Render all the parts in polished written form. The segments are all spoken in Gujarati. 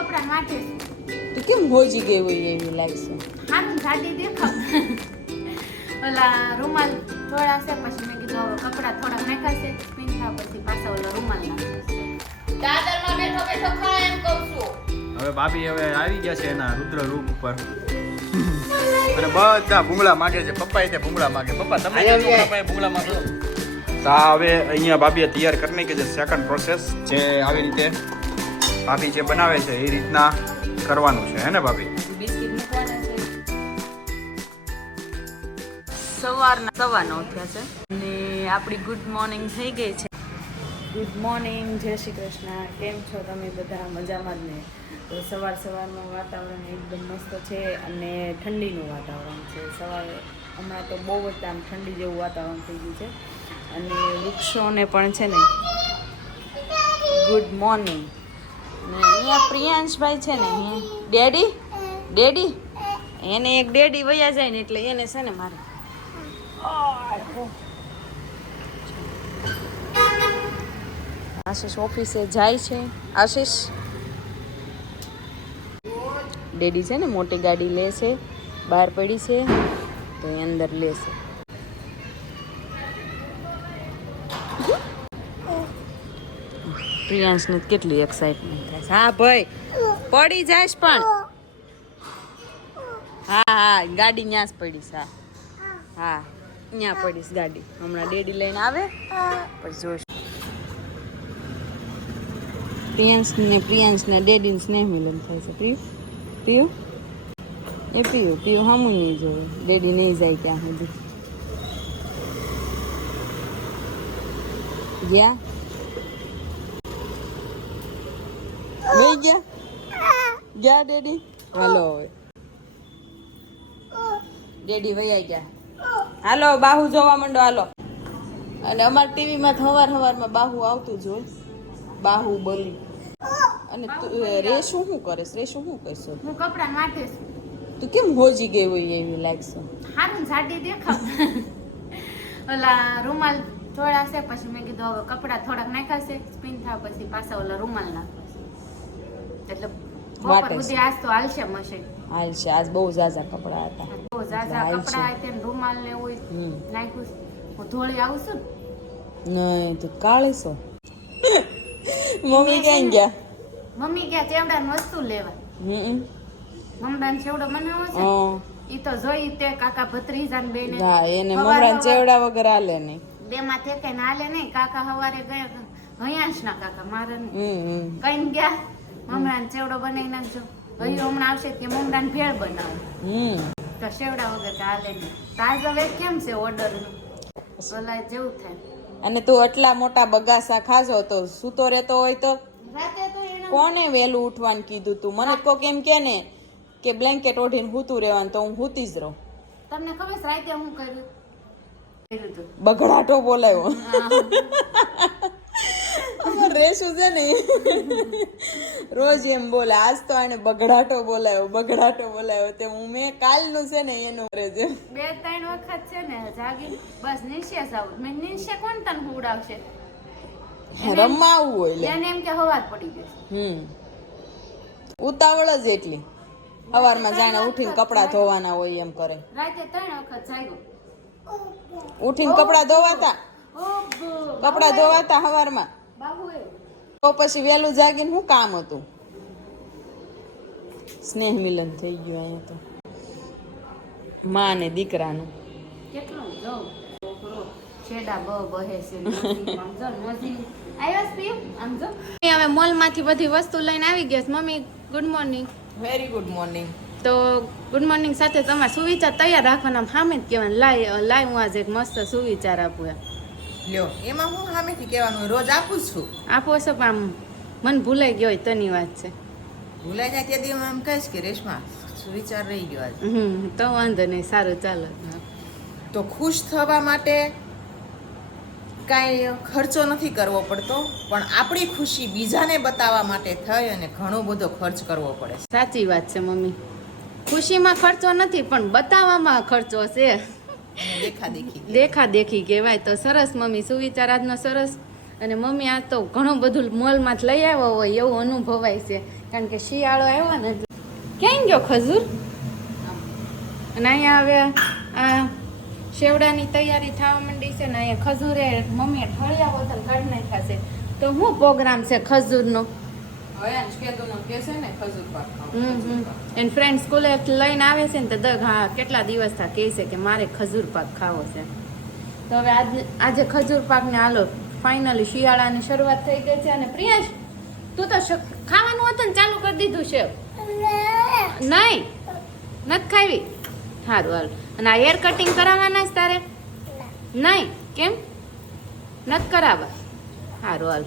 કપડા માટે તું કેમ હોજી ગઈ હોય એવી લાગશે? હારું જાડી દેખાવ. ઓલા રૂમાલ થોડા છે, પછી મેં કીધું હવે કપડા થોડા નાખ્યા છે, સ્પિન થયા પછી પાછા ઓલા રૂમાલ નાખશે. દાદરમાં બેઠો બેઠો ખાય એમ કહું છું. હવે ભાભી હવે આવી ગયા છે એના રુદ્ર રૂપ ઉપર અને બધા ભૂંગળા માગે છે. પપ્પા તે ભૂંગળા માગે. પપ્પા તમે પપ્પાએ ભૂંગળા માગો. તા હવે અહીંયા ભાભીએ તૈયાર કરીને કે જે સેકન્ડ પ્રોસેસ જે આવી રીતે ભાભી જે બનાવે છે એ રીતના કરવાનું છે, હે ને ભાભી? બિસ્કિટ મૂકવાના છે. સવારના 9:15 થયા છે અને આપણી ગુડ મોર્નિંગ થઈ ગઈ છે. ગુડ મોર્નિંગ, જય શ્રી કૃષ્ણ. કેમ છો તમે બધા? મજામાં જ ને? તો સવારનું વાતાવરણ એકદમ મસ્ત છે અને ઠંડીનું વાતાવરણ છે. હમણાં તો બહુ જ આમ ઠંડી જેવું વાતાવરણ થઈ ગયું છે અને વૃક્ષોને પણ છે ને ગુડ મોર્નિંગ. ને અહીંયા પ્રિયાંશભાઈ છે ને, ડેડી એને એક ડેડી વયા જાય ને એટલે એને છે ને મારે આશીષ ઓફિસે જાય છે. આશીષ ડેડી છે ને મોટી ગાડી લે છે, બહાર પડી છે તો એ અંદર લેશે. પ્રિયાંશને કેટલી એક્સાઇટમેન્ટ થાય છે. હા ભાઈ પડી જાયશ પણ હા ગાડી ન્યા જ પડીશ. હા ન્યા પડીશ ગાડી. હમણાં ડેડી લઈને આવે પછી જોઈશ. પ્રિયાંશને ડેડીને સ્નેહ મિલન થાય છે. પીયું હમું નહીં જોવે. ડેડી નહીં જાય ત્યાં સુધી. ગયા ડેડી. હાલો હવે ડેડી વૈયા ગયા. હાલો બાહુ જોવા માંડો. હાલો. અને અમારા ટીવીમાં સવારમાં બાહુ આવતું જ હોય. બાહુબલી. અને રેશું શું કરેશ? રેશું શું કરશો? હું કપડા માટે છું. તું કેમ હોજી ગઈ હોય એવી લાગશે? હારું જાડી દેખાવ. ઓલા રૂમાલ થોડા છે, પછી મેં કીધું હવે કપડા થોડાક નાખ્યા છે, સ્પિન થયા પછી પાછા ઓલા રૂમાલ નાખશે. એટલે બપોર સુધી આજ તો હાલશે મશીન. હાલશે. આજ બહુ ઝાઝા કપડા હતા. બહુ ઝાઝા કપડા હતા ને રૂમાલ ને એવું નાખ્યું. હું ધોળી આવું છું ને? નહીં તું કાળી છો. મમ્મી ક્યાં ગયા? મમ્મી ગયા ચેવડાની વસ્તુ લેવા. મમરાનો ચેવડો બનાવો છે. ઈ તો જોઈ તે કાકા ભત્રીજા ને બેને. હા એને મમરાનો ચેવડા વગર હાલે નહીં. બે માં તે કઈ હાલે નહીં. કાકા સવારે ગયા હયાંશ ના કાકા મારે કઈ ગયા મમરાનો ચેવડો બનાવી નાખજો. હયું હમણાં આવશે કે મમરાની ભેળ બનાવો. તો ચેવડા વગર હાલે નહીં. તાજ હવે કેમ છે ઓર્ડર નું? ઓલા જેવું થાય. અને તું આટલા મોટા બગાસા ખાજો તો સૂતો રહેતો હોય તો રાતે તો કોને વહેલું ઉઠવાનું કીધું તું? મને તો કેમ કે ને કે બ્લેન્કેટ ઓઢીને સૂતું રહેવાનું, તો હું સૂતી જ રહું. તમને ખબર છે રાતે હું કર્યું? બગડાટો બોલાવ્યો. રેશું છે ને રોજ એમ બોલે. આજ તો આને બગડાટો બોલાવ્યો. તે મેં કાલનું છે ને એનું કરે છે. 2-3 વખત છે ને જાગી બસ નીચે આવું. મેં નીચે કોણ તને ઉડાવશે? રમવા આવવું હોય એને એમ કે હવાર પડી ગઈ. ઉતાવળ જ એટલી. સવારમાં જાણે ઉઠીને કપડા ધોવાના હોય એમ કરે. રાતે 3 વખત જાગ્યો. ઉઠીને કપડા ધોવાતા સવારમાં. તો પછી વહેલું જાગીને શું કામ હતું? સ્નેહ મિલન થઈ ગયું અહીંયા તો માં ને દીકરાનું. કેટલું જવું છોકરો છેડા બહે છે. આવ્યો સ્પીમ આમ જો. હવે મોલ માંથી બધી વસ્તુ લઈને આવી ગયો. Mummy good morning. Very good morning. તો ગુડ મોર્નિંગ સાથે તમારે સુવિચાર તૈયાર રાખવાના. સામે જ કહેવાનું લાય હું આજે એક મસ્ત સુવિચાર આપું. લ્યો એમાં હું સામેથી કહેવાનું? રોજ આપું છું. આપો છો પણ આમ મન ભૂલાઈ ગયો હોય તની વાત છે. ભૂલાઈ જાય તે દી હું એમ કહીશ કે રેશમા સુવિચાર રહી ગયો આજે. તો વાંધો નહીં, સારું ચાલો. તો ખુશ થવા માટે કાંઈ ખર્ચો નથી કરવો પડતો, પણ આપણી ખુશી બીજાને બતાવવા માટે થઈ અને ઘણો બધો ખર્ચ કરવો પડે. સાચી વાત છે મમ્મી. ખુશીમાં ખર્ચો નથી પણ બતાવવામાં ખર્ચો છે. દેખા દેખી કહેવાય. તો સરસ મમ્મી સુવિચાર આજનો સરસ. અને મમ્મી આ તો ઘણું બધું મોલમાંથી લઈ આવ્યો હોય એવું અનુભવાય છે, કારણ કે શિયાળો આવ્યો ને એટલે. ક્યાં ગયો ખજૂર? અને અહીંયા હવે આ શેવડાની તૈયારી થવા માંડી છે ને અહીંયા ખજૂરે મમ્મીએ ઠળિયા બોતલ કાઢી નાખ્યા છે. તો શું પ્રોગ્રામ છે ખજૂરનો? એન્ડ ફ્રેન્ડ સ્કૂલે લઈને આવે છે ને તો હા કેટલા દિવસ થયા કહે છે કે મારે ખજૂર પાક ખાવો છે. તો હવે આજે ખજૂર પાકને હાલો ફાઇનલી શિયાળાની શરૂઆત થઈ ગઈ છે. અને પ્રિયાંશ તું તો ખાવાનું હતું ને ચાલુ કરી દીધું છે? નહીં નથી ખાવી. સારું હાલ. અને આ હેર કટિંગ કરાવવાના જ તારે? નહીં કેમ નથી કરાવવા? સારું હાલ.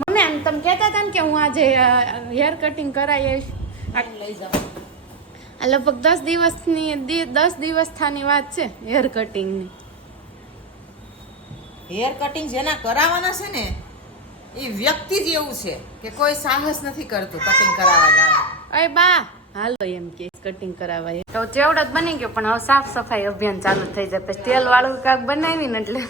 મમ્મી આમ તમે કહેતા હતા ને કે હું આજે હેર કટિંગ કરાવીશ, લઈ જાઉં. આ લગભગ 10 દિવસ થાની વાત છે હેર કટિંગની. હેર કટિંગ જેના કરાવવાના છે ને એ વ્યક્તિ જ એવું છે કે કોઈ સાહસ નથી કરતું કટિંગ કરાવવા જવાનું. અરે બા હાલો એમ કે કટિંગ કરાવાય. તો ચેવડો જ બની ગયો, પણ હવે સાફ સફાઈ અભિયાન ચાલુ થઈ જાય. પછી તેલ વાળું કાક બનાવીને એટલે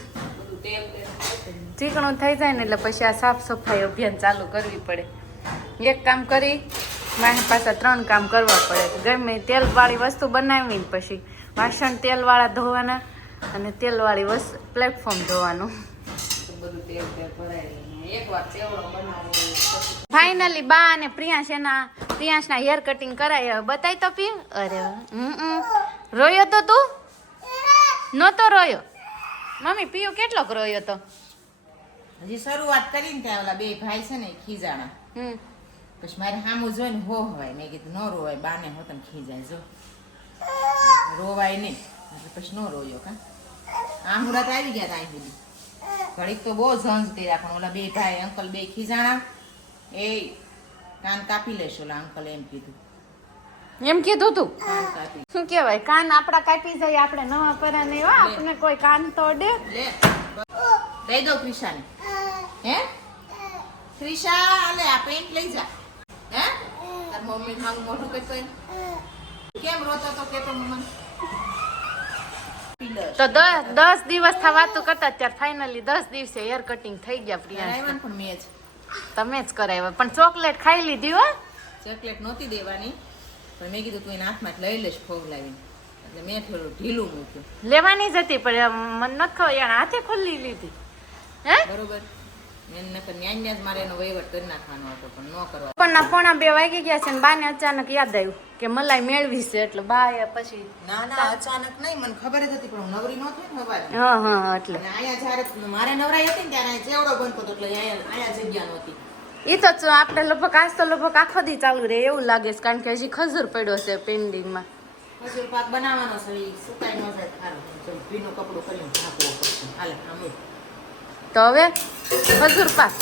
ચીકણું થઈ જાય ને એટલે પછી આ સાફ સફાઈ અભિયાન ચાલુ કરવી પડે. એક કામ કરી મારે પાછા 3 કામ કરવા પડે. ગમે તેલવાળી વસ્તુ બનાવીને પછી વાસણ તેલવાળા ધોવાના અને તેલવાળી વસ્તુ પ્લેટફોર્મ ધોવાનું. ફાઇનલી બા અને પ્રિયાંશના હેર કટિંગ કરાય. બતાય તો પી. અરે રોયો તો તું? નહોતો રોયો? મમ્મી પીયો કેટલોક રોયો તો? હજી શરૂઆત કરીને ત્યાં ઓલા બે ભાઈ છે ને ખીજાણા. પછી મારે સામું જોઈને હો હવાય. મેં કીધું ન રોવાય, બાને હોતને ખીજાય. જો રોવાય નહીં એટલે પછી ન રોયો. કા આમુરાત આવી ગયા ત્યાં સુધી ઘડીક તો બહુ ઝંઝ કર્યા, પણ ઓલા બે ભાઈ અંકલ બે ખીજાણા. એ કાન કાપી લેશો ઓલા અંકલ એમ કીધું. એમ કીધું તું? કાન કાપી શું કહેવાય, કાન આપડા કાપી જાય આપણે નવા પરા નહીં. આપણે કોઈ કાન તોડે. લે દઈ દો ક્રિશાને. હે ક્રિશા લે આ પેન્ટ લઈ જા. હે તાર મમ્મી હાવ મોઢું કરતો કેમ રોતો તો કે તો મમ્મી તો 10 દિવસ થા વાતો કરતા ત્યારે ફાઇનલી 10 દિવસે હેર કટિંગ થઈ ગયા. પ્રિયાંશ પણ મેં જ તમે જ કરાવ્યા, પણ ચોકલેટ ખાઈ લીધી હો. ચોકલેટ નહોતી દેવાની, પણ મેં કીધું તું એના હાથમાં લઈ લઈશ ફોગ લાવીને, એટલે મેં થોડું ઢીલું મૂક્યું. લેવાની જ હતી પણ મને નથી ખબર, એને હાથે ખોલી લીધી. હે બરોબર. એને નકર ન્યાય જ મારે એનો વહીવટ કરી નાખવાનો હતો, પણ ન કરવા. પણ પોણા 2 વાગી ગયા છે ને બાને અચાનક યાદ આવ્યું કે મલાઈ મેળવી છે, એટલે બા પછી ના અચાનક નહીં, મને ખબર જ હતી, પણ હું નવરી નહોતી ને હવારે. હા એટલે અને અહીંયા જ્યારે મારે નવરાઈ હતી ને ત્યારે અહીંયા ચેવડો બનતો હતો, એટલે અહીંયા જગ્યા નહોતી. એ તો આપણે લગભગ આજ તો લગભગ આખો દી ચાલુ રહે એવું લાગે છે, કારણ કે હજી ખજૂર પડ્યો છે પેન્ડિંગમાં. ખજૂર પાક બનાવવાનો છે, એ સુકાઈ ન જાય. સારું ભીનું કપડું કરીને ઢાંકવો પડશે. હાલે આમ તો હવે ખજૂર પાક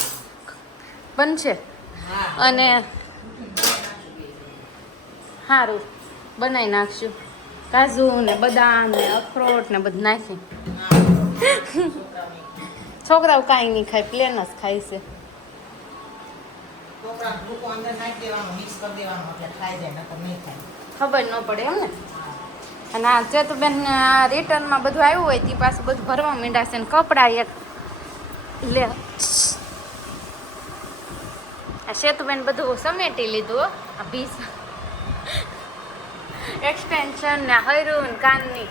બનશે. અને સારું બનાવી નાખશું. કાજુ ને બદામ ને અખરોટ ને બધું નાખી. છોકરાઓ કાંઈ નહીં ખાય, પ્લેન જ ખાય છે. ખબર ન પડે એમ ને. અને આ ચેતુબેન રિટર્નમાં બધું આવ્યું હોય તે પાછું બધું ભરવા માંડ્યા છે ને કપડાં એક લે. આ સેતુબેન બધું સમેટી લીધું. આ પીસ એક્સટેન્શન ને હૈરું ને કાનની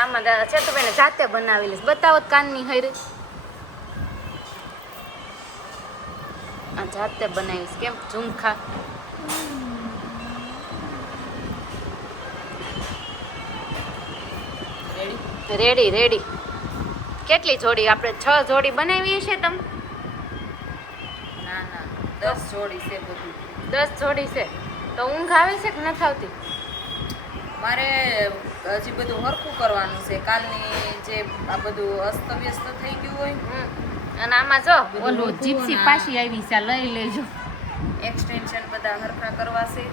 આમાં સેતુબેને જાતે બનાવી લઈશ. બતાવો કાનની હૈરું. આ જાતે બનાવીશ. કેમ ઝુમખા રેડી. કેટલી જોડી? આપણે 6 જોડી બનાવીએ છીએ. તમે? ના 10 જોડી છે બધું. 10 જોડી છે. તો ઊંઘ આવે છે કે નથી આવતી? મારે હજી બધું હરખું કરવાનું છે. કાલની જે આ બધું અસ્તવ્યસ્ત થઈ ગયું હોય. અને આમાં જો ઓલું જીપ્સી પાછી આવી છે, લઈ લેજો. એક્સટેન્શન બધા હરખા કરવા છે.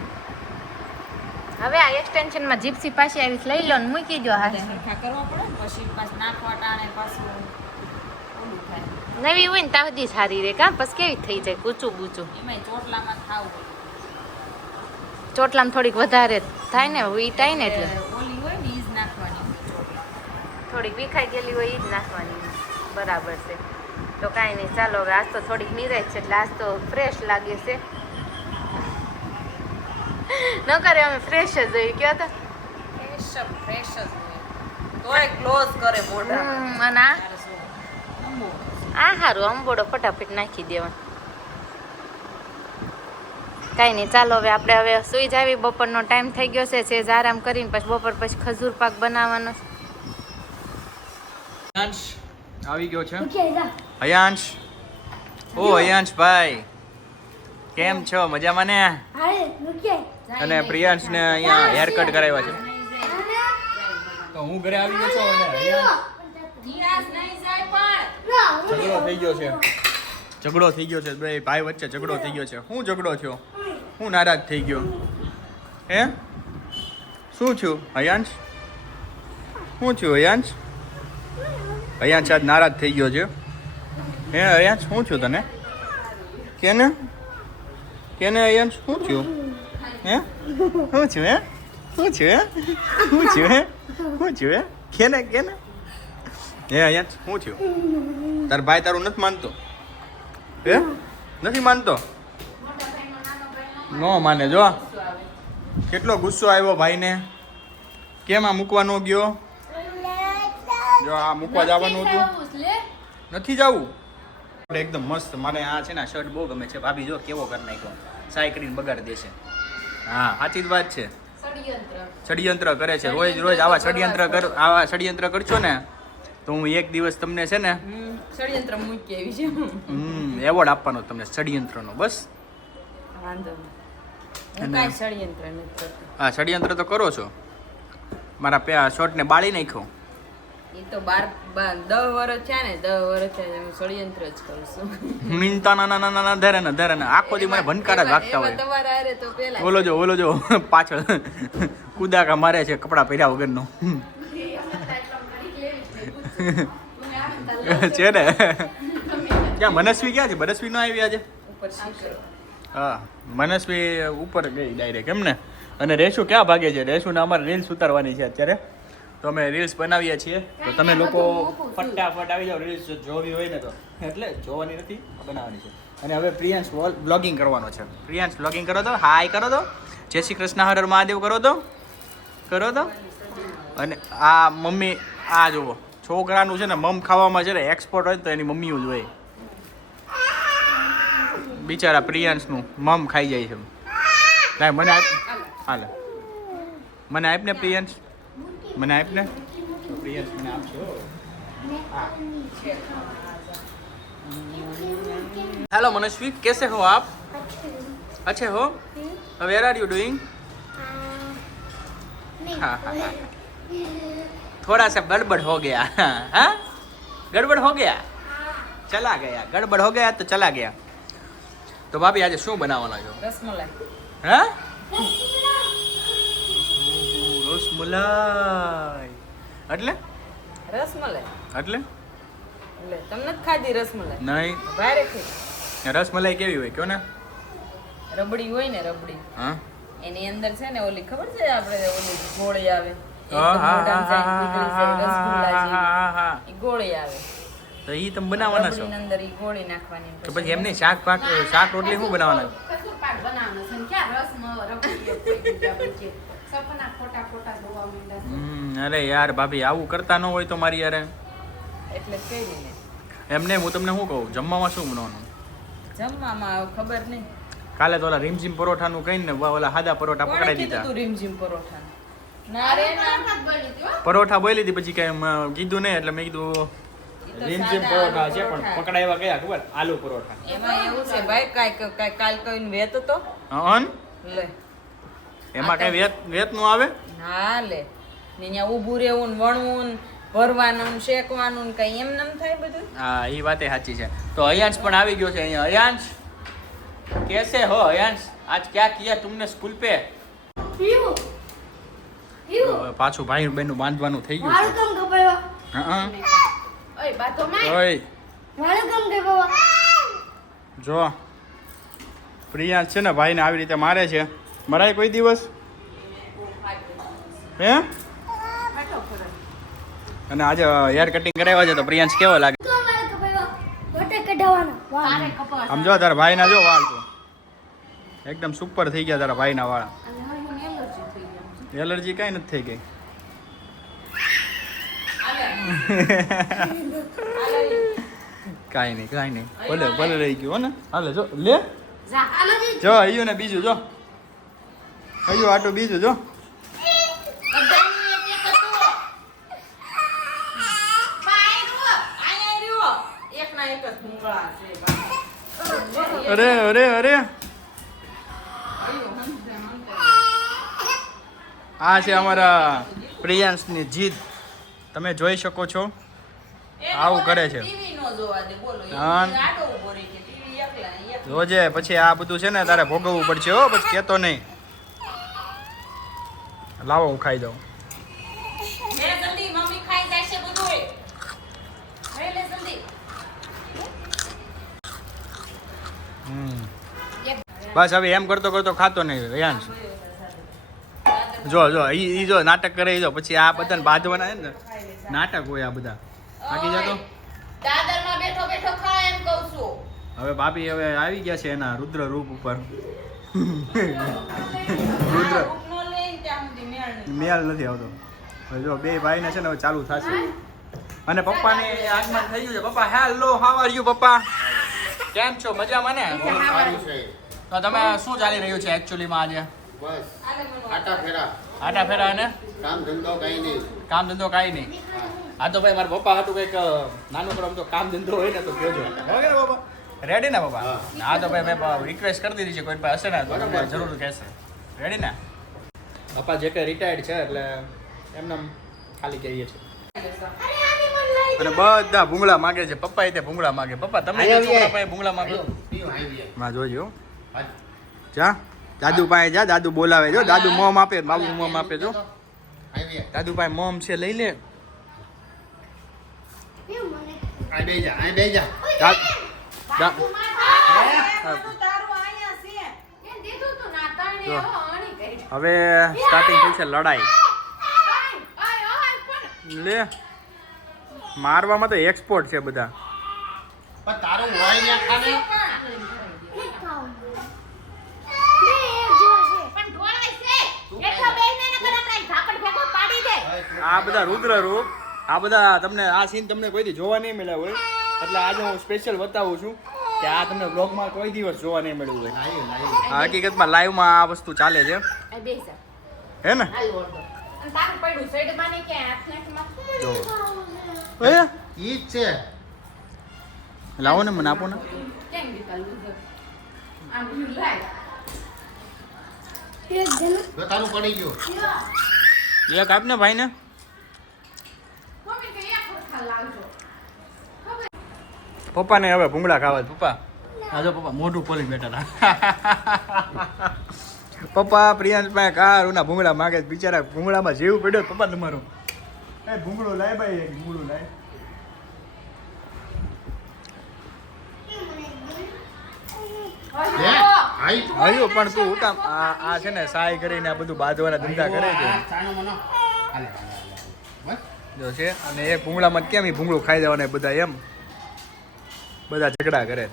હવે આ એક્સટેન્શનમાં જીપ્સી પાછી આવી છે, લઈ લો ને મૂકી દો. હા હરખા કરવા પડે, પછી પાછું નાખવા ટાણે પાછું ઓલું થાય. નવી હોય ને ત્યાં સુધી સારી રહે. કાં પછી કેવી થઈ જાય કૂચું બૂચું. એમાંય ચોટલામાં ખાવું ચોટલામાં થોડીક વધારે થાય ને, વીટાય ને એટલે ઓલી હોય ને ઈ જ નાખવાની ચોટલા. થોડીક વિખાઈ ગયેલી હોય એ જ નાખવાની. બરાબર છે. તો કાંઈ નહીં, ચાલો હવે આજ તો થોડીક નિરાશ છે એટલે આજ તો ફ્રેશ લાગે છે. ન કરે અમે ફ્રેશ જ જોઈએ કયો તો ફ્રેશ જ તોય ક્લોઝ કરે મોઢા. અને આ સારું અંબોડો ફટાફટ નાખી દેવાનો. કાંઈ નહીં, ચાલો હવે આપણે હવે સુઈ જાવી. બપોરનો ટાઈમ થઈ ગયો છે, સેજ આરામ કરીને પછી બપોર પછી ખજૂર પાક બનાવવાનો છે. અયાંશ આવી ગયો છે. અયાંશ, ઓ અયાંશ ભાઈ કેમ છો? મજામાં ને? અને પ્રિયાંશ ને અહીંયા હેર કટ કરાવ્યા છે. તો હું ઘરે આવી ગયો છું અને ઝઘડો થઈ ગયો છે. ઝઘડો થઈ ગયો છે બે ભાઈ વચ્ચે ઝઘડો થઈ ગયો છે. શું ઝઘડો થયો? હું નારાજ થઈ ગયો હે? શું થયું અયાંશ? શું થયું અયાંશ? અયાંશ આજ નારાજ થઈ ગયો છે હે? અયાંશ શું થયું તને? કેને અયાંશ શું થયું હે? શું થયું હે? શું થયું હે? શું થયું હે? શું થયું હે? કેને હે અયાંશ શું થયું? તાર ભાઈ તારું નથી માનતો હે? નથી માનતો? નો માને. જો કેટલો ગુસ્સો આવ્યો ભાઈને. કેમ આ મૂકવા નો ગયો? જો આ મૂકવા જવાનું હતું, નથી જવું. એકદમ મસ્ત. મને આ છે ને શર્ટ બહુ ગમે છે. ભાભી જો કેવો કરી નાખ્યો, સાઈ કરીને બગાડી દેશે. હા સાચી જ વાત છે. ષડયંત્ર કરે છે રોજ આવા ષડયંત્ર કરશો ને તો હું એક દિવસ તમને છે ને ષડયંત્ર મૂકી આવી છે. એવોર્ડ આપવાનો તમને ષડયંત્રનો. બસ વાંધો નહીં. હું કાંઈ ષડયંત્ર નથી કરતી. હા ષડયંત્ર તો કરો છો. મારા શર્ટને બાળી નાખ્યો. એ તો 10 વર્ષ થયા ને, 10 વર્ષ થયા હું ષડયંત્ર જ કરું છું. મિનતા ના ધરે ને આખો દી મને ભનકારા વાગતા હોય. તમારા હારે તો પેલા ઓલો જો પાછળ કુદાકા મારે છે કપડા પહેર્યા વગરનો છે ને. ક્યાં મનસ્વી ક્યાં છે? મનસ્વી ન આવી આજે? ઉપર શીખર. હા મનસ્વી ઉપર ગઈ ડાયરેક્ટ એમ ને. અને રેશુ ક્યાં ભાગે છે? રેશુને અમારે રીલ્સ ઉતારવાની છે અત્યારે, તો અમે રીલ્સ બનાવીએ છીએ. તો તમે લોકો ફટાફટ આવી જાઓ રીલ્સ જોવી હોય ને તો. એટલે જોવાની નથી, બનાવવાની છે. અને હવે પ્રિયાંશ વ્લોગિંગ કરવાનો છે. પ્રિયાંશ વ્લોગિંગ કરો તો, હાય કરો તો, જય શ્રી કૃષ્ણ હર હર મહાદેવ કરો તો. અને આ મમ્મી આ જુઓ છોકરાનું છે ને મમ ખાવામાં છે ને એક્સપર્ટ હોય તો એની મમ્મીઓ જ હોય. બિચારા પ્રિયાંશનું મમ ખાઈ જાય છે. ના મને હાલે મને આપ ને પ્રિયાંશ, મને આપ ને પ્રિયાંશ મને આપશો. हेलो मनस्वी, कैसे हो आप? अच्छे हो? Where are you doing? हाँ हाँ थोड़ा सा गड़बड़ हो गया. हाँ गड़बड़ हो गया, चला गया. गड़बड़ हो गया तो चला गया. તો ભાભી આજે શું બનાવવાના છો? રસમલાઈ. હા રસમલાઈ એટલે એટલે તમને જ ખાધી રસમલાઈ? નહીં. ભારે ખાઈ. રસમલાઈ કેવી હોય કયો ને? રબડી હોય ને, રબડી. હા એની અંદર છે ને ઓલી ખબર છે આપણે ઓલી ગોળી આવે, એ ગોળી આવે તો ઈ તમે બનાવવાના છો? રબડીની અંદર ઈ ગોળી નાખવાની. તો પછી એમને શાક રોટલી શું બનાવવાના? અરે યાર ભાભી આવું કરતા ન હોય તો મારી યાર. એટલે કઈ ને એમને હું તમને શું કહું, જમવામાં શું બનાવવાનું? જમવામાં ખબર નહીં. કાલે તો ઓલા રીમઝીમ પરોઠાનું કહીને ઓલા સાદા પરોઠા પકડાઈ દીધા. રીમઝીમ પરોઠા ના રે ના પરોઠા બોલી હતી પછી કઈ કીધું નહીં એટલે મેં કીધું રીમઝીમ પરોઠા છે પણ પકડાઈવા ગયા ખબર આલુ પરોઠા. એમાં એવું છે ભાઈ કાઈ કાલ કઈને વેત તો હન લે એમાં કઈ વેત નું આવે? ના લે ને અહીંયા ઊભું રહેવું ને વણવું ને ભરવાનું ને શેકવાનું ને કઈ એમ નમ થાય બધું. હા એ વાતે સાચી છે. તો અયાંશ પણ આવી ગયો છે અહીંયા. અયાંશ कैसे हो अयांश? आज क्या किया तुमने स्कूल पे? પાછું ભાઈ બહેનનું બાંધવાનું થઈ ગયું છે. હા ઓય જો પ્રિયાંશ છે ને ભાઈને આવી રીતે મારે છે. મરાય કોઈ દિવસ હે? અને આજે હેર કટિંગ કરાવ્યા છે તો પ્રિયાંશ કેવો લાગે? આમ જો તારા ભાઈના જો વાળ તો એકદમ સુપર થઈ ગયા તારા ભાઈના વાળ. અને હવે મને એલર્જી થઈ ગઈ. એલર્જી કાંઈ નથી થઈ ગઈ. કાંઈ નહીં ભલે ભલે રહી ગયું હો ને. હાલે જો લે જા હાલો જી. જો અહીંયા ને બીજું જો હજુ આટું બીજું જો. અરે અરે અરે આ છે અમારા પ્રિયાંશની જીદ. તમે જોઈ શકો છો આવું કરે છે. હા. જોજે પછી આ બધું છે ને તારે ભોગવવું પડશે હો. પછી કહેતો નહીં. લાવો હું ખાઈ દઉં. બસ હવે એમ કરતો કરતો ખાતો નહીં રિયાંશ. જો જો ઈ જો નાટક કરે જો પછી આ બધાને બાંધવાના છે ને નાટક હોય આ બધા. બાકી જતો દાદરમાં બેઠો બેઠો ખા એમ કહું છું. હવે ભાભી હવે આવી ગયા છે એના રુદ્ર રૂપ ઉપર. રુદ્ર મેળ નથી આવતો. હવે જો બે ભાઈને છે ને હવે ચાલુ થશે. અને પપ્પાને આગમન થઈ ગયું છે. પપ્પા હેલો હાવ આર યુ પપ્પા? કેમ છો? મજામાં ને? તો તમે શું ચાલી રહ્યું છે એકચ્યુઅલીમાં આજે? બસ આટા ફેરા આટા ફેરા અને કામ ધંધો કઈ નહીં. કામ ધંધો કાંઈ નહીં. હા તો ભાઈ મારા પપ્પા હતું કંઈક નાનું કરમ તો કામ ધંધો હોય ને તો કહેજો. બરાબર ને પપ્પા? રેડી ને પપ્પા? હા તો ભાઈ મેં રિક્વેસ્ટ કરી દીધી છે કોઈ પાસે હશે ને તો જરૂર કહેશે. રેડી ને? પપ્પા જે કંઈ રિટાયર્ડ છે એટલે એમને ખાલી કહીએ છીએ. અને બધા ભૂંગળા માગે છે. પપ્પા તે ભૂંગળા માગે. પપ્પા તમે પપ્પા ભૂંગળા માગો. માં જોજો જા દાદુ પાસે જા. દાદુ બોલાવે જો. દાદુ મોમ આપે. બાબુ મોમ આપે જો. દાદુ પાસે મોમ છે લઈ લે. આ બે જા હવે સ્ટાર્ટિંગ થઈ છે લડાઈ. લે મારવામાં તો એક્સપોર્ટ છે બધા. પણ તારું હોય ને ખાને આ બધા રુદ્ર રૂપ આ બધા તમને આ સીન તમને કોઈથી જોવા નહીં મળ્યા હોય એટલે આજે હું સ્પેશિયલ બતાવું છું કે આ તમને બ્લોગમાં કોઈ દિવસ જોવા નહીં મળ્યું હોય. હકીકતમાં લાઈવમાં આ વસ્તુ ચાલે છે હે ને? ઈ જ છે. લાવો ને મને આપો ને. જો તારું પડી ગયું. એક આપ ને ભાઈ ને. પપ્પા ને હવે ભૂંગળા ખાવા. પપ્પા હા જો પપ્પા મોઢું ખોલી બેઠા હતા. પપ્પા પ્રિયાંશ પાસે કારુના ભૂંગળા માગે. બિચારા ભૂંગળામાં જેવું પડ્યો પપ્પા તમારું. એ ભૂંગળો લાય ભાઈ એક ભૂંગળું લાય. હયું પણ તું ઉતામ આ છે ને સહાય કરીને આ બધું બાંધવાના ધંધા કરે છે જો છે. અને એ ભૂંગળામાં કેમ એ ભૂંગળું ખાઈ દેવાના બધા એમ બધા ઝઘડા કરે.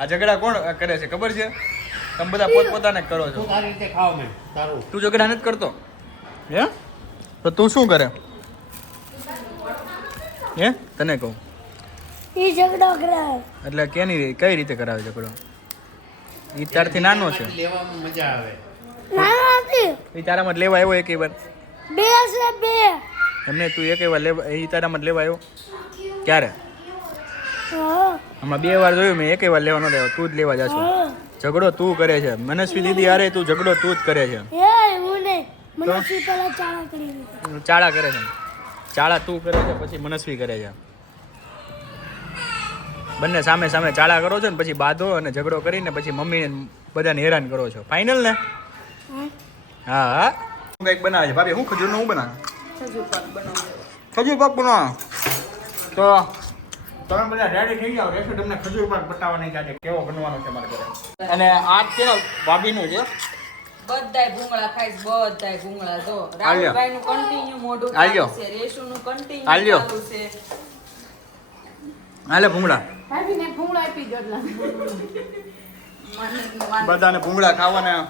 આ ઝઘડા કોણ કરે છે ખબર છે? તમે બધા પોતપોતાને કરો છો. તું તારી રીતે ખાવ મેં તારું. તું ઝઘડા નથી કરતો હે? તો તું શું કરે હે? તને કહું એ ઝઘડો કરાવે. એટલે કેની કઈ રીતે કરાવે ઝઘડો? એ તારથી નાનો છે. લેવામાં મજા આવે. નાનો નથી. એ તારામાં લેવા આવ્યો એક વાર? બે છે બે. એમને તું એક વાર લેવા એ તારામાં લેવા આવ્યો ક્યારે? હા હમણાં 2 વાર જોયું મેં. એક વાર લેવા ન લેવા. તું જ લેવા જાશો. ઝઘડો તું કરે છે. મનસ્વી દીદી અરે તું ઝઘડો તું જ કરે છે. એ હું નહીં મનસ્વી પેલા ચાળા કરી દીધી. ચાળા કરે છે. ચાળા તું કરે છે પછી મનસ્વી કરે છે. બંને સામે સામે ચાળા કરો છો ને પછી બાંધો અને ઝઘડો કરીને પછી મમ્મીને બધાને હેરાન કરો છો. ફાઇનલ ને? હા હા. હું કંઈક બનાવે છે ભાભી. હું ખજૂરનું હું બનાવે? ખજૂર પાક બનાવો. તો તમે બધા રેડી થઈ જાઓ. રેસી તમને ખજૂર પાક બતાવવાની છે આજે કેવો બનવાનો છે મારા ઘરે. અને આ છે ભાભીનું છે. બધાય ભૂંગળા ખાઈશ. બધાય ભૂંગળા જો આલ્યો. રાહુલભાઈ નું કન્ટિન્યુ મોઢું આલ્યો. ચાલુ છે. રેશુ નું આલ્યો. કન્ટિન્યુ ચાલુ છે. હાલે ભૂંગળા ભાભીને ભૂંગળા આપી દો એટલે બધાને ભૂંગળા ખાવાના.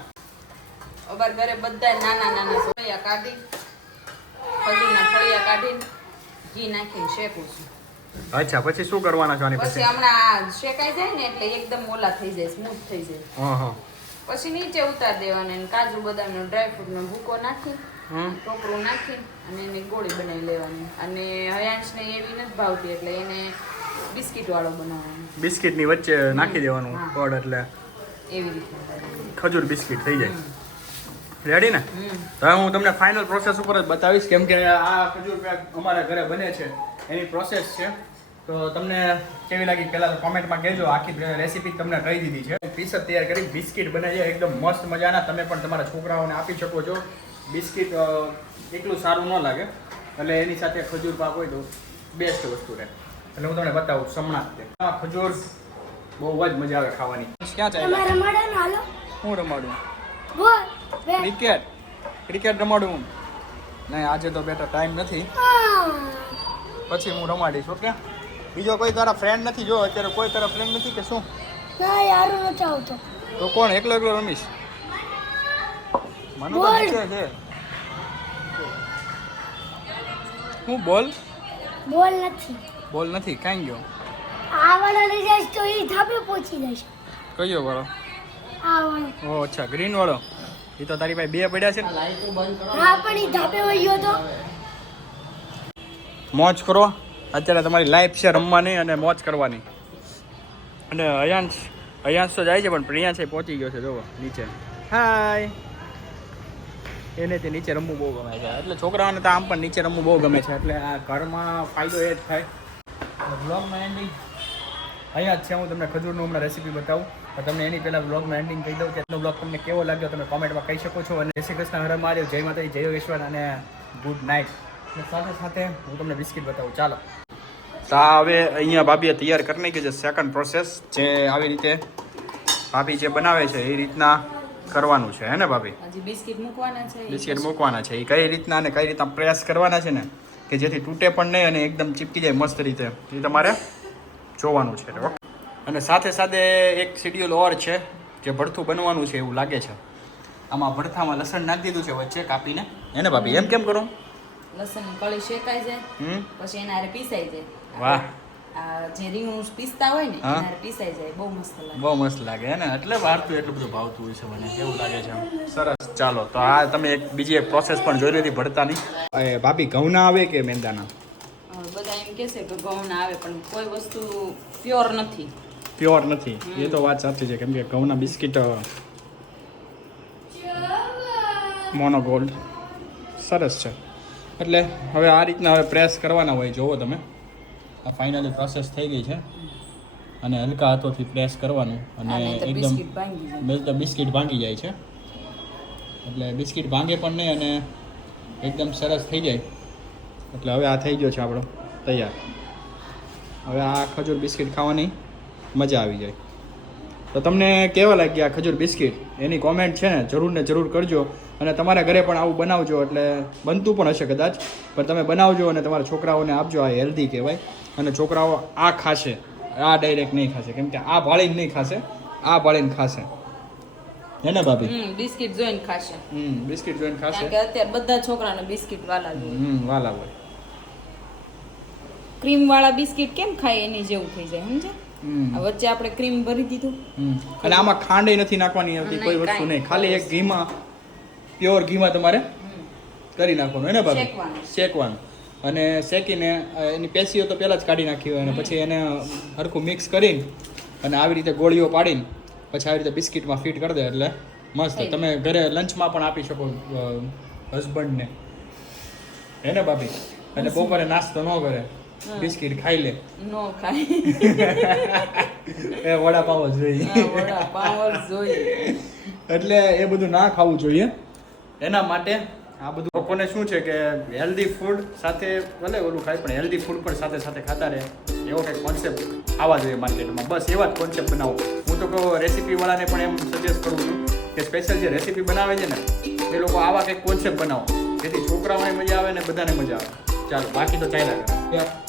અમાર ઘરે બધા નાના નાના ફળિયા કાઢી ખજૂરના ફળિયા કાઢીને ઘી નાખીને શેકું છું. અચ્છા, પછી શું કરવાના છો આની પછી પછી? હમણાં આ શેકાઈ જાય ને એટલે એકદમ ઓલા થઈ જાય, સ્મૂથ થઈ જાય. હા. પછી નીચે ઉતાર દેવાના અને કાજુ બદામનો ડ્રાયફ્રૂટનો ભૂકો નાખી ટોપરું નાખી અને એને ગોળી બનાવી લેવાની. અને હયાંશને એવી નથી ભાવતી એટલે એને બિસ્કિટ વાળો બનાવવાનો. બિસ્કિટની વચ્ચે નાખી દેવાનું પડ એટલે એવી રીતે ખજૂર બિસ્કિટ થઈ જાય. રેડી ને? તો હવે હું તમને ફાઇનલ પ્રોસેસ ઉપર જ બતાવીશ, કેમ કે આ ખજૂર પેક અમારા ઘરે બને છે એની પ્રોસેસ છે. તો તમને કેવી લાગી પહેલાં તો કોમેન્ટમાં કહેજો. આખી રેસીપી તમને કહી દીધી છે. પીસ જ તૈયાર કરી બિસ્કિટ બને છે એકદમ મસ્ત મજાના. તમે પણ તમારા છોકરાઓને આપી શકો છો. બિસ્કિટ એટલું સારું ન લાગે એટલે એની સાથે ખજૂર પાક હોય તો બેસ્ટ વસ્તુ રહે. એટલે હું તમને બતાવું હમણાં જ. આ ખજૂર બહુ જ મજા આવે ખાવાની. ક્યાં ચાલે? તમારે મળે ને હાલો હું રમાડું બોલ બે ક્રિકેટ રમાડું? નહીં, આજે તો બેટા ટાઈમ નથી, પછી હું રમાડીશ. ઓકે? બીજો કોઈ તારા ફ્રેન્ડ નથી? જો અત્યારે કોઈ તારા ફ્રેન્ડ નથી કે શું? ના યારું નથી આવતો તો કોણ એકલો રમીશ? મને તો બોલ. નીચે છે. હું બોલ નથી કાંઈ ગયો? આ વાળા લઈ જઈશ તો એ ધાબે પહોંચી જશે. કયો વાળો? આ વાળો ઓ અચ્છા, ગ્રીન વાળો. એ તો તારી પાસે બે પડ્યા છે ને. હા પણ એ ધાબે વહી ગયો તો. મોજ કરો. અત્યારે તમારી લાઈફ છે રમવાની અને મોજ કરવાની. અને અયાંશ તો જાય છે પણ પ્રિયાંશ પહોંચી ગયો છે. જોવો નીચે. હાય. એને તે નીચે રમવું બહુ ગમે છે. એટલે છોકરાઓને તો આમ પણ નીચે રમવું બહુ ગમે છે. એટલે આ ઘરમાં ફાયદો એ જ થાય. બ્લોગમાં એન્ડિંગ અહીંયા જ છે. હું તમને ખજૂરનું હમણાં રેસીપી બતાવું. તો તમને એની પહેલાં બ્લોગમાં એન્ડિંગ કહી દઉં કે આજનો બ્લોગ તમને કેવો લાગ્યો તમે કોમેન્ટમાં કહી શકો છો. અને જય શ્રી કૃષ્ણ, હર મહાદેવ, જય માતાજી, જય યોગેશ્વર અને ગુડ નાઇટ. અને સાથે સાથે હું તમને બિસ્કિટ બતાવું. ચાલો. તો હવે અહીંયા ભાભીએ તૈયાર કરી નાખી છે સેકન્ડ પ્રોસેસ. જે આવી રીતે ભાભી જે બનાવે છે એ રીતના કરવાનું છે. હે ને ભાભી? હજી બિસ્કિટ મૂકવાના છે. બિસ્કિટ મૂકવાના છે. એ કઈ રીતના અને કઈ રીતના પ્રેસ કરવાના છે ને કે જેથી તૂટે પણ નહીં અને એકદમ ચીપકી જાય મસ્ત રીતે, એ તમારે જોવાનું છે. અને સાથે સાથે એક શેડ્યુલ ઓર છે જે ભડથું બનવાનું છે એવું લાગે છે. આમાં ભડથામાં લસણ નાખી દીધું છે વચ્ચે કાપીને. હે ને ભાભી? એમ કેમ કરો? લસણ કળી શેકાઈ જાય પછી એના હારે પીસાઈ જાય. વાહ, આ જે રીંગણું પીસતા હોય ને હા. એના હારે પીસાઈ જાય. બહુ મસ્ત લાગે. બહુ મસ્ત લાગે. હે ને? એટલે બહારતું એટલું બધું ભાવતું હોય છે મને એવું લાગે છે. સરસ. ચાલો, તો આ તમે એક બીજી એક પ્રોસેસ પણ જોઈ લીધી ભડતાની. ભાભી ઘઉંના આવે કે મેંદાના? બધા એમ કહેશે કે ઘઉંના આવે પણ કોઈ વસ્તુ પ્યોર નથી. પ્યોર નથી, એ તો વાત સાચી છે. કેમ કે ઘઉંના બિસ્કિટ મોનોગોલ્ડ સરસ છે. એટલે હવે આ રીતના હવે પ્રેસ કરવાના હોય. જોવો તમે, આ ફાઇનલી પ્રોસેસ થઈ ગઈ છે. અને હલકા હાથોથી પ્રેસ કરવાનું અને એકદમ બિસ્કિટ ભાંગી જાય છે. એટલે બિસ્કિટ ભાંગે પણ નહીં અને એકદમ સરસ થઈ જાય. એટલે હવે આ થઈ ગયો છે આપણો તૈયાર. હવે આ ખજૂર બિસ્કિટ ખાવાની મજા આવી જાય. તો તમને કેવા લાગ્યા ખજૂર બિસ્કિટ એની કોમેન્ટ છે ને જરૂર કરજો. અને તમારા ઘરે પણ આવું બનાવજો. એટલે બનતું પણ હશે કદાચ, પણ તમે બનાવજો અને તમારા છોકરાઓને આપજો. આ હેલ્ધી કહેવાય. અને છોકરાઓ આ ખાશે, આ ડાયરેક્ટ નહીં ખાશે. કેમ કે આ ભાળીને નહીં ખાશે, આ ભાળીને ખાશે. હે ને ભાભી? બિસ્કિટ જોઈને ખાશે. બિસ્કિટ જોઈને ખાશે. કારણ કે અત્યારે બધા છોકરાને બિસ્કિટ વાલા જ હોય. વાલા હોય. ક્રીમ વાળા બિસ્કિટ કેમ ખાય એની જેવું થઈ જાય, સમજે? આ વચ્ચે આપણે ક્રીમ ભરી દીધું. અને આમાં ખાંડ નથી નાખવાની આવતી, કોઈ વસ્તુ નહીં. ખાલી એક ઘીમાં, પ્યોર ઘીમાં તમારે કરી નાખવાનું. હે ને ભાભી? શેકવાનું. અને શેકીને એની પેશીઓ તો પહેલાં જ કાઢી નાખી હોય અને પછી એને હરખું મિક્સ કરીને અને આવી રીતે ગોળીઓ પાડીને પછી આવી રીતે બિસ્કિટમાં ફિટ કરી દે એટલે મસ્ત. તમે ઘરે લંચમાં પણ આપી શકો હસબન્ડને. હે ને ભાભી? અને બપોરે નાસ્તો ન કરે, બિસ્કિટ ખાઈ લે. નો ખાય. એ વડાપાવ જ જોઈએ. વડાપાવ જ જોઈએ. એટલે એ બધું ના ખાવું જોઈએ. એના માટે આ બધું લોકોને શું છે કે હેલ્ધી ફૂડ સાથે ભલે ઓલું ખાય પણ હેલ્ધી ફૂડ પણ સાથે સાથે ખાતા રહે એવો કંઈક કોન્સેપ્ટ આવવા જોઈએ માર્કેટમાં. બસ એવા જ કોન્સેપ્ટ બનાવો. હું તો કહું રેસીપીવાળાને પણ એમ સજેસ્ટ કરું છું કે સ્પેશિયલ જે રેસીપી બનાવે છે ને એ લોકો આવા કંઈક કોન્સેપ્ટ બનાવો જેથી છોકરાઓને મજા આવે ને બધાને મજા આવે. ચાલો, બાકી તો ચાલ્યા કરે.